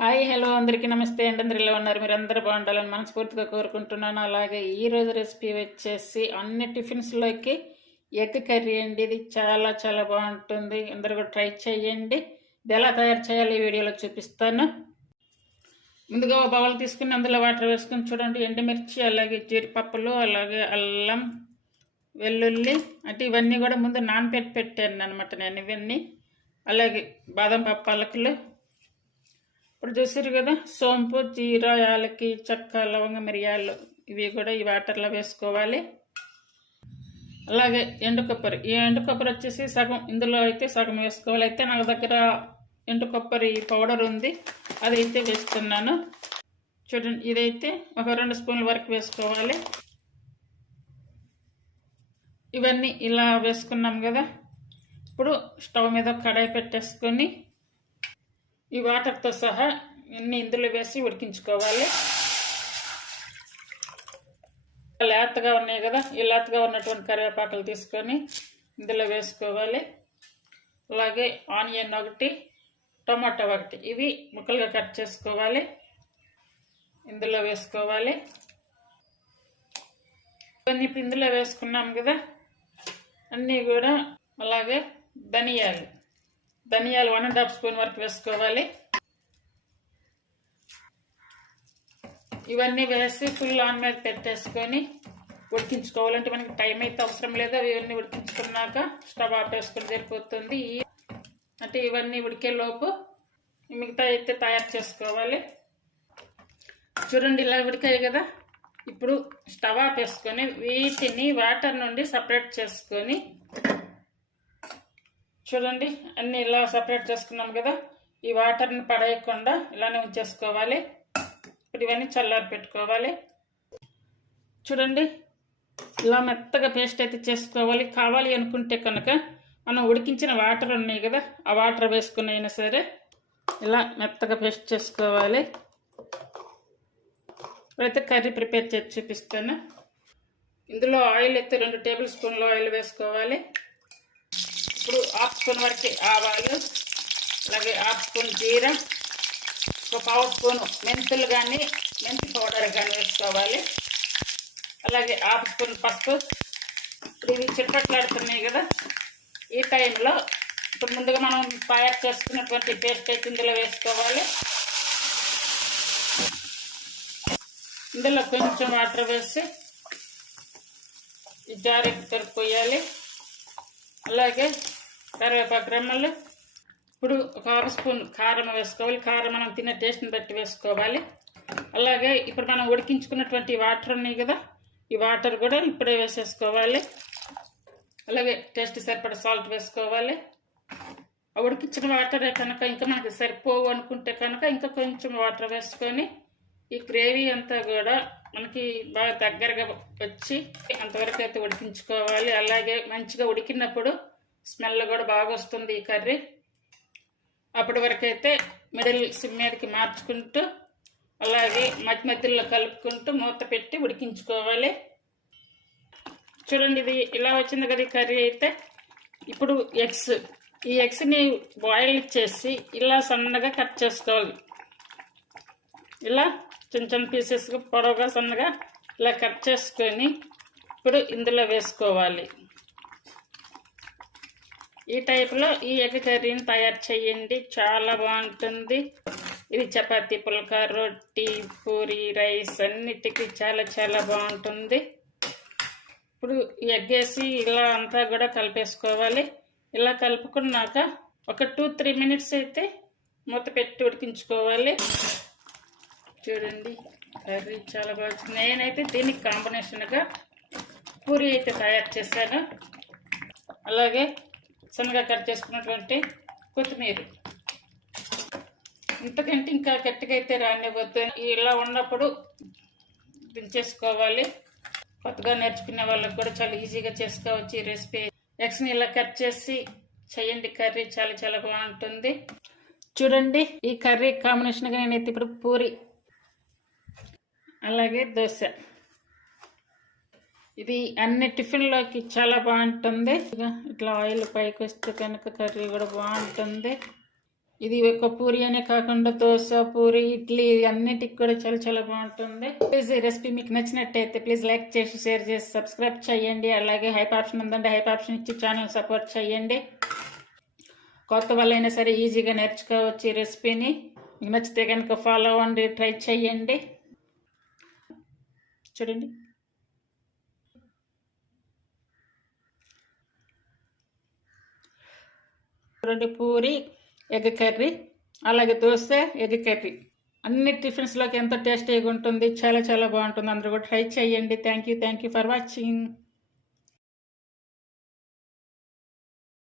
Hi hello అందరికీ నమస్తే అండి. అందరు ఇలా ఉన్నారు? మీరు అందరూ బాగుండాలని మనస్ఫూర్తిగా కోరుకుంటున్నాను. అలాగే ఈరోజు రెసిపీ వచ్చేసి అన్ని టిఫిన్స్లోకి ఎగ్ కర్రీ అండి. ఇది చాలా చాలా బాగుంటుంది. అందరూ కూడా ట్రై చేయండి. ఇది ఎలా తయారు చేయాలి ఈ వీడియోలో చూపిస్తాను. ముందుగా ఒక బౌల్ తీసుకుని అందులో వాటర్ వేసుకుని చూడండి. ఎండుమిర్చి, అలాగే జీడిపప్పులు, అలాగే అల్లం, వెల్లుల్లి అంటే ఇవన్నీ కూడా ముందు పెట్టాను అనమాట నేను ఇవన్నీ. అలాగే బాదం పప్పు పలకలు, ఇప్పుడు చూసారు కదా, సోంపు, జీరా, యాలకి, చెక్క, లవంగ, మిరియాలు ఇవి కూడా ఈ వాటర్లో వేసుకోవాలి. అలాగే ఎండు కొబ్బరి, ఈ ఎండు కొబ్బరి వచ్చేసి సగం, ఇందులో అయితే సగం వేసుకోవాలి. అయితే నా దగ్గర ఎండు కొబ్బరి పౌడర్ ఉంది, అదైతే వేస్తున్నాను. చూడండి, ఇదైతే ఒక 2 స్పూన్ల వరకు వేసుకోవాలి. ఇవన్నీ ఇలా వేసుకున్నాం కదా. ఇప్పుడు స్టవ్ మీద కడాయి పెట్టేసుకొని ఈ వాటర్తో సహా అన్ని ఇందులో వేసి ఉడికించుకోవాలి. లేతగా ఉన్నాయి కదా, ఈ లేతగా ఉన్నటువంటి కరివేపాకులు తీసుకొని ఇందులో వేసుకోవాలి. అలాగే ఆనియన్ ఒకటి, టమాటో ఒకటి, ఇవి ముక్కలుగా కట్ చేసుకోవాలి, ఇందులో వేసుకోవాలి. ఇవన్నీ ఇప్పుడు ఇందులో వేసుకున్నాం కదా అన్నీ కూడా. అలాగే ధనియాలు 1.5 స్పూన్ వరకు వేసుకోవాలి. ఇవన్నీ వేసి ఫుల్ ఆన్ మీద పెట్టేసుకొని ఉడికించుకోవాలంటే మనకి టైం అయితే అవసరం లేదు. ఇవన్నీ ఉడికించుకున్నాక స్టవ్ ఆపేసుకొని సరిపోతుంది. అంటే ఇవన్నీ ఉడికే లోపు మిగతా అయితే తయారు చేసుకోవాలి. చూడండి, ఇలా ఉడికాయి కదా. ఇప్పుడు స్టవ్ ఆపేసుకొని వీటిని వాటర్ నుండి సపరేట్ చేసుకొని, చూడండి అన్నీ ఇలా సపరేట్ చేసుకున్నాం కదా. ఈ వాటర్ని పడేయకుండా ఇలానే ఉంచేసుకోవాలి. ఇప్పుడు ఇవన్నీ చల్లారి పెట్టుకోవాలి. చూడండి, ఇలా మెత్తగా పేస్ట్ అయితే చేసుకోవాలి. కావాలి అనుకుంటే కనుక మనం ఉడికించిన వాటర్ ఉన్నాయి కదా, ఆ వాటర్ వేసుకుని అయినా సరే ఇలా మెత్తగా పేస్ట్ చేసుకోవాలి. ఇప్పుడైతే కర్రీ ప్రిపేర్ చేసి చూపిస్తాను. ఇందులో ఆయిల్ అయితే 2 టేబుల్ స్పూన్లు ఆయిల్ వేసుకోవాలి. ఇప్పుడు 1/2 స్పూన్ వరకు ఆవాలు, అలాగే 1/2 స్పూన్ జీరా, ఒక 1/2 స్పూను మెంతులు కానీ మెంతి పౌడర్ కానీ వేసుకోవాలి. అలాగే 1/2 స్పూన్ పసుపు. ఇప్పుడు ఇవి చిట్టట్లాడుతున్నాయి కదా, ఈ టైంలో ఇప్పుడు ముందుగా మనం తయారు చేసుకున్నటువంటి పేస్ట్ అయితే ఇందులో వేసుకోవాలి. ఇందులో కొంచెం వాటర్ వేసి ఈ జారికి తరిపోయాలి. అలాగే కరివేపాకు రెమ్మలు. ఇప్పుడు ఒక 1/2 స్పూన్ కారం వేసుకోవాలి. కారం మనం తినే టేస్ట్ని బట్టి వేసుకోవాలి. అలాగే ఇప్పుడు మనం ఉడికించుకున్నటువంటి వాటర్ ఉన్నాయి కదా, ఈ వాటర్ కూడా ఇప్పుడే వేసేసుకోవాలి. అలాగే టేస్ట్ సరిపడా సాల్ట్ వేసుకోవాలి. ఆ ఉడికించిన వాటర్ కనుక ఇంకా మనకి సరిపోవు అనుకుంటే కనుక ఇంకా కొంచెం వాటర్ వేసుకొని ఈ గ్రేవీ అంతా కూడా మనకి బాగా దగ్గరగా వచ్చి అంతవరకు అయితే ఉడికించుకోవాలి. అలాగే మంచిగా ఉడికినప్పుడు స్మెల్ కూడా బాగా వస్తుంది ఈ కర్రీ. అప్పటి వరకు అయితే మిడిల్ సిమ్ మీదకి మార్చుకుంటూ అలాగే మధ్య మధ్యలో కలుపుకుంటూ మూత పెట్టి ఉడికించుకోవాలి. చూడండి, ఇది ఇలా వచ్చింది కదా ఈ కర్రీ అయితే. ఇప్పుడు ఈ ఎగ్స్ని బాయిల్ చేసి ఇలా సన్నగా కట్ చేసుకోవాలి. ఇలా చిన్న చిన్న పీసెస్గా పొడవుగా సన్నగా ఇలా కట్ చేసుకొని ఇప్పుడు ఇందులో వేసుకోవాలి. ఈ టైప్లో ఈ ఎగ్ కర్రీని తయారు చేయండి, చాలా బాగుంటుంది. ఇది చపాతీ, పుల్కా, రొట్టి, పూరి, రైస్ అన్నిటికీ చాలా చాలా బాగుంటుంది. ఇప్పుడు ఎగ్ వేసి ఇలా అంతా కూడా కలిపేసుకోవాలి. ఇలా కలుపుకున్నాక ఒక 2-3 మినిట్స్ అయితే మూత పెట్టి ఉడికించుకోవాలి. చూడండి, కర్రీ చాలా బాగుంది. నేనైతే దీనికి కాంబినేషన్గా పూరి అయితే తయారు చేశాను. అలాగే సన్నగా కట్ చేసుకున్నటువంటి కొత్తిమీర. ఇంతకంటే ఇంకా గట్టిగా అయితే రానివ్వద్దు. ఇలా ఉన్నప్పుడు దించేసుకోవాలి. కొత్తగా నేర్చుకునే వాళ్ళకి కూడా చాలా ఈజీగా చేసుకోవచ్చు ఈ రెసిపీ. ఎగ్స్ని ఇలా కట్ చేసి చేయండి, కర్రీ చాలా చాలా బాగుంటుంది. చూడండి, ఈ కర్రీ కాంబినేషన్గా నేనైతే ఇప్పుడు పూరి అలాగే దోశ, ఇది అన్ని టిఫిన్లోకి చాలా బాగుంటుంది. ఇట్లా ఆయిల్ పైకి వస్తే కనుక కర్రీ కూడా బాగుంటుంది. ఇది ఒక పూరి అనే కాకుండా దోశ, పూరి, ఇడ్లీ అన్నిటికి కూడా చాలా చాలా బాగుంటుంది. ప్లీజ్ ఈ రెసిపీ మీకు నచ్చినట్టయితే ప్లీజ్ లైక్ చేసి, షేర్ చేసి, సబ్స్క్రైబ్ చేయండి. అలాగే హైప్ ఆప్షన్ ఉందంటే హైప్ ఆప్షన్ ఇచ్చి ఛానల్ సపోర్ట్ చేయండి. కొత్త వాళ్ళైనా సరే ఈజీగా నేర్చుకోవచ్చు ఈ రెసిపీని. మీకు నచ్చితే కనుక ఫాలో అవ్వండి, ట్రై చేయండి. చూడండి, పూరి, ఎగ్ కర్రీ, అలాగే దోశ, ఎగ్ కర్రీ అన్ని టిఫిన్స్లోకి ఎంతో టేస్టీగా ఉంటుంది. చాలా చాలా బాగుంటుంది. అందరూ కూడా ట్రై చేయండి. Thank you for watching.